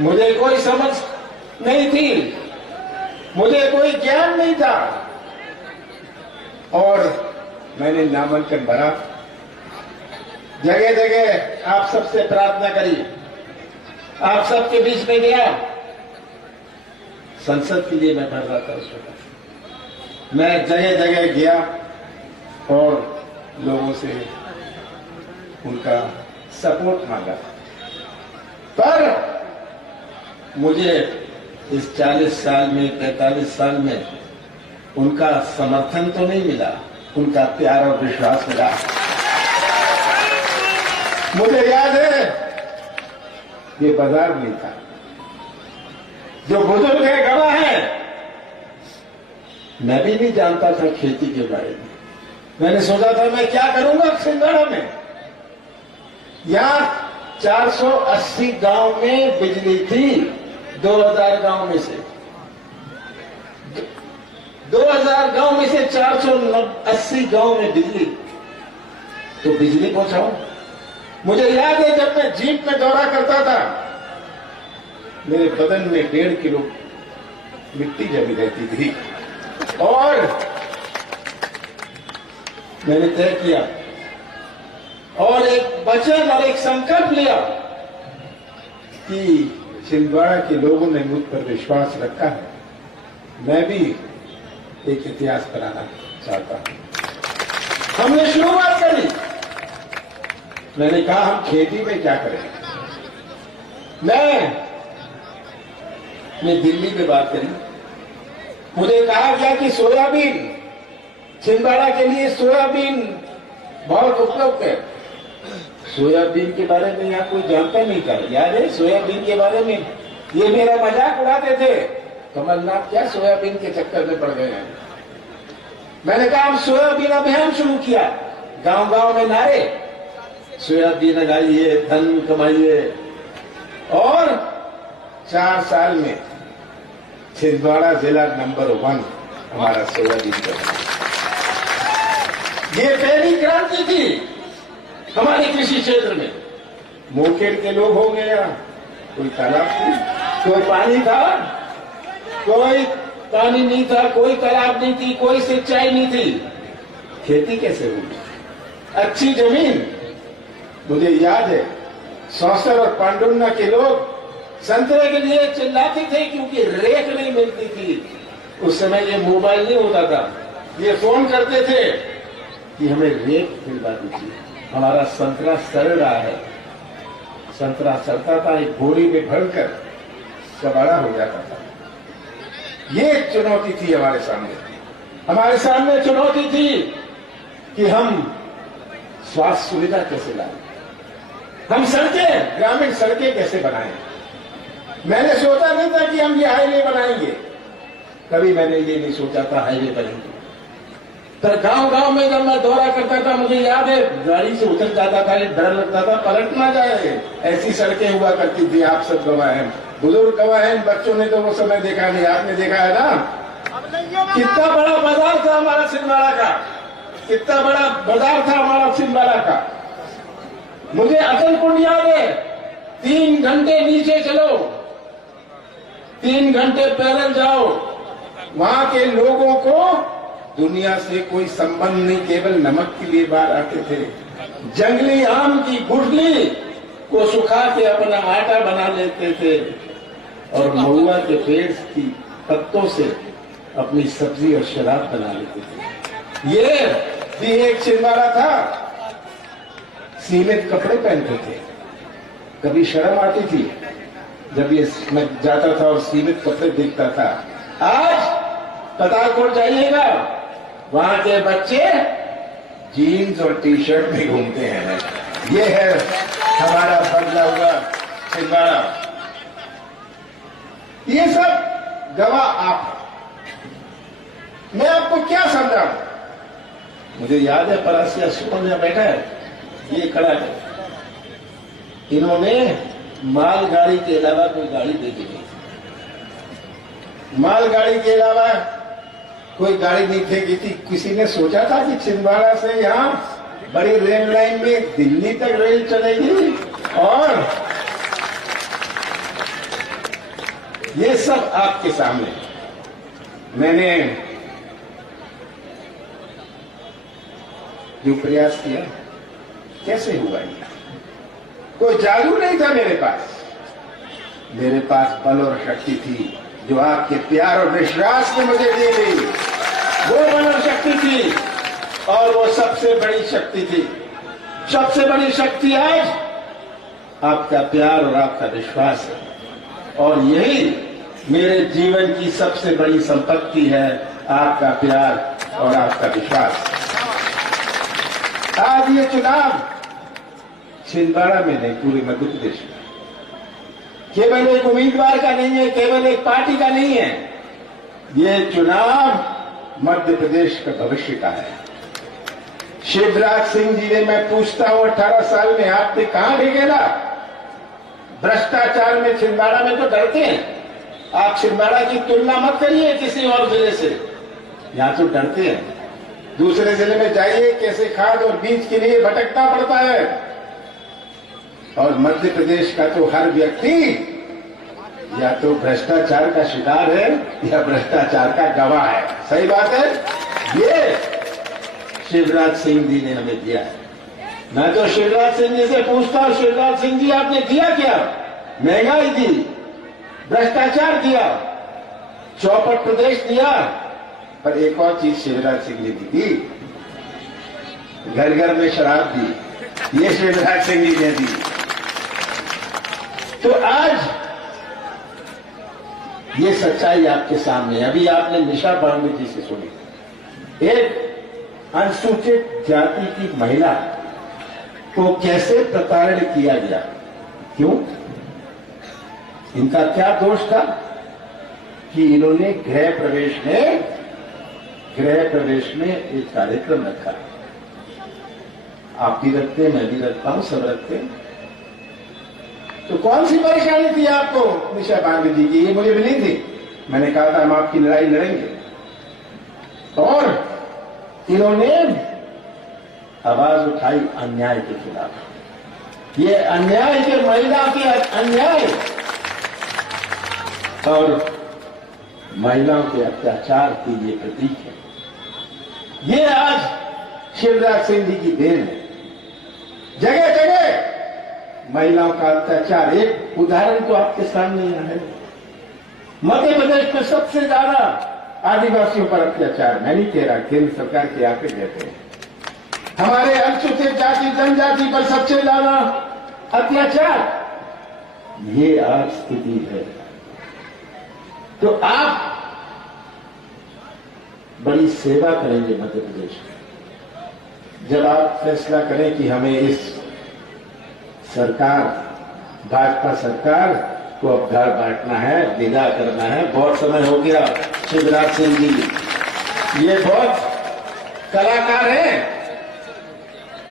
मुझे कोई समझ नहीं थी, मुझे कोई ज्ञान नहीं था, और मैंने नामांकन भरा। जगह जगह आप सबसे प्रार्थना करी, आप सबके बीच में गया। संसद के लिए मैं भर रहा था उस वक्त। मैं जगह जगह गया और लोगों से उनका सपोर्ट मांगा, पर मुझे इस 40 साल में 45 साल में उनका समर्थन तो नहीं मिला, उनका प्यार और विश्वास मिला। मुझे याद है ये बाजार नहीं था। जो बुजुर्ग है गवाह है, मैं भी नहीं जानता था खेती के बारे में। मैंने सोचा था मैं क्या करूंगा छिंदवाड़ा में। यहां 480 गांव में बिजली थी, 2000 गांव में से 2000 गांव में से 480 गांव में बिजली, तो बिजली पहुंचाओ। मुझे याद है जब मैं जीप में दौरा करता था, मेरे बदन में 1.5 किलो मिट्टी जमी रहती थी, और मैंने तय किया और एक वचन और एक संकल्प लिया कि छिंदवाड़ा के लोगों ने मुझ पर विश्वास रखा है, मैं भी एक इतिहास बनाना चाहता हूं। हमने शुरुआत करी। मैंने कहा हम खेती में क्या करें। मैं दिल्ली में बात करी। मुझे कहा गया कि सोयाबीन, छिंदवाड़ा के लिए सोयाबीन बहुत उपलब्ध है। सोयाबीन के बारे में यहाँ कोई जानता नहीं था। याद है सोयाबीन के बारे में ये मेरा मजाक उड़ाते थे, कमलनाथ क्या सोयाबीन के चक्कर में पड़ गए हैं। मैंने कहा हम सोयाबीन अभियान शुरू किया, गांव गांव में नारे, सोयाबीन लगाइए, धन कमाइए, और 4 साल में छिंदवाड़ा जिला नंबर 1 हमारा सोयाबीन का। ये पहली क्रांति थी हमारे कृषि क्षेत्र में। मोखेड़ के लोग हो गए, कोई तालाब थी, कोई पानी था, कोई पानी नहीं था, कोई तालाब नहीं थी, कोई सिंचाई नहीं थी। खेती कैसे हुई? अच्छी जमीन। मुझे याद है सौसर और पांडुन्ना के लोग संतरे के लिए चिल्लाते थे क्योंकि रेत नहीं मिलती थी। उस समय ये मोबाइल नहीं होता था, ये फोन करते थे कि हमें रेत मिलवा दीजिए, हमारा संतरा सड़ रहा है। संतरा सड़ता था, एक बोरी में भरकर कबाड़ा हो जाता था। ये चुनौती थी हमारे सामने। हमारे सामने चुनौती थी कि हम स्वास्थ्य सुविधा कैसे लाएं, हम सड़कें, ग्रामीण सड़कें कैसे बनाएं। मैंने सोचा नहीं था कि हम ये हाईवे बनाएंगे, कभी मैंने ये नहीं सोचा था हाईवे बनेंगे। पर गांव गांव में जब मैं दौरा करता था, मुझे याद है गाड़ी से उतर जाता था, डर लगता था पलट ना जाए, ऐसी सड़कें हुआ करती थी। आप सब गवाह हैं, बुजुर्ग गवाह हैं, बच्चों ने तो वो समय देखा नहीं, आपने देखा है ना। कितना बड़ा बाजार था हमारा छिंदवाड़ा का, कितना बड़ा बाजार था हमारा छिंदवाड़ा का। मुझे अटल कुंड याद है, 3 घंटे नीचे चलो, 3 घंटे पैदल जाओ, वहां के लोगों को दुनिया से कोई संबंध नहीं, केवल नमक के लिए बाहर आते थे। जंगली आम की गुठली को सुखा के अपना आटा बना लेते थे, और महुआ के पेड़ की पत्तों से अपनी सब्जी और शराब बना लेते थे। ये भी एक छिंदवाड़ा था। सीमित कपड़े पहनते थे, कभी शर्म आती थी जब ये मैं जाता था और सीमित कपड़े दिखता था। आज पतालकोट जाइएगा, वहां के बच्चे जीन्स और टी शर्ट में घूमते हैं। ये है हमारा बदला हुआ छिंदवाड़ा। ये सब गवाह आप। मैं आपको क्या समझाऊं? मुझे याद है परासिया सुमन में बैठा है, ये खड़ा है, इन्होंने मालगाड़ी के अलावा कोई गाड़ी दे दी नहीं। मालगाड़ी के अलावा कोई गाड़ी नहीं फेंकी थी। किसी ने सोचा था कि छिंदवाड़ा से यहां बड़ी रेल लाइन में दिल्ली तक रेल चलेगी और ये सब आपके सामने है। मैंने जो प्रयास किया, कैसे हुआ ये? कोई जादू नहीं था मेरे पास बल और शक्ति थी जो आपके प्यार और विश्वास ने मुझे दी गई। वो बल और शक्ति थी और वो सबसे बड़ी शक्ति थी। सबसे बड़ी शक्ति आज आपका प्यार और आपका विश्वास है, और यही मेरे जीवन की सबसे बड़ी संपत्ति है, आपका प्यार और आपका विश्वास। आज ये चुनाव छिंदवाड़ा में नहीं, पूरे मध्य प्रदेश में केवल एक उम्मीदवार का नहीं है, केवल एक पार्टी का नहीं है। ये चुनाव मध्य प्रदेश का भविष्य का है। शिवराज सिंह जी ने, मैं पूछता हूं, 18 साल में आपने कहां ढकेला? भ्रष्टाचार में छिंदवाड़ा में तो डरते हैं। आप छिंदवाड़ा की तुलना मत करिए किसी और जिले से, यहां तो डरते हैं। दूसरे जिले में जाइए, कैसे खाद और बीज के लिए भटकना पड़ता है। और मध्य प्रदेश का तो हर व्यक्ति या तो भ्रष्टाचार का शिकार है या भ्रष्टाचार का गवाह है। सही बात है। ये शिवराज सिंह जी ने हमें दिया है। मैं तो शिवराज सिंह जी से पूछता हूं, शिवराज सिंह जी आपने दिया क्या? महंगाई दी, भ्रष्टाचार दिया, चौपट प्रदेश दिया, पर एक और चीज शिवराज सिंह जी ने दी, घर घर में शराब दी। ये शिवराज सिंह जी ने दी। तो आज ये सच्चाई आपके सामने है। अभी आपने निशा पांडे जी से सुनी, एक अनुसूचित जाति की महिला को कैसे प्रताड़ित किया गया। क्यों? इनका क्या दोष था कि इन्होंने गृह प्रवेश में एक कार्यक्रम रखा। आप भी रखते हैं, मैं भी रखता हूं, सब रखते हैं। तो कौन सी परेशानी थी आपको निशा पांडे जी की? ये मुझे भी नहीं थी। मैंने कहा था हम आपकी लड़ाई लड़ेंगे, और इन्होंने आवाज उठाई अन्याय के खिलाफ। ये अन्याय के, महिला के अन्याय और महिलाओं के अत्याचार की ये प्रतीक है। ये आज शिवराज सिंह जी की देन है। जगह जगह महिलाओं का अत्याचार, एक उदाहरण तो आपके सामने यहाँ है। मध्य प्रदेश में सबसे ज्यादा आदिवासियों पर अत्याचार, मैं नहीं कह रहा, केंद्र सरकार के आंकड़े कहते हैं। हमारे अनुसूचित जाति जनजाति पर सबसे ज्यादा अत्याचार, ये आज स्थिति है। तो आप बड़ी सेवा करेंगे मध्य प्रदेश में जब आप फैसला करें कि हमें इस सरकार, भाजपा सरकार को अब घर बांटना है, विदा करना है। बहुत समय हो गया। शिवराज सिंह जी ये बहुत कलाकार हैं।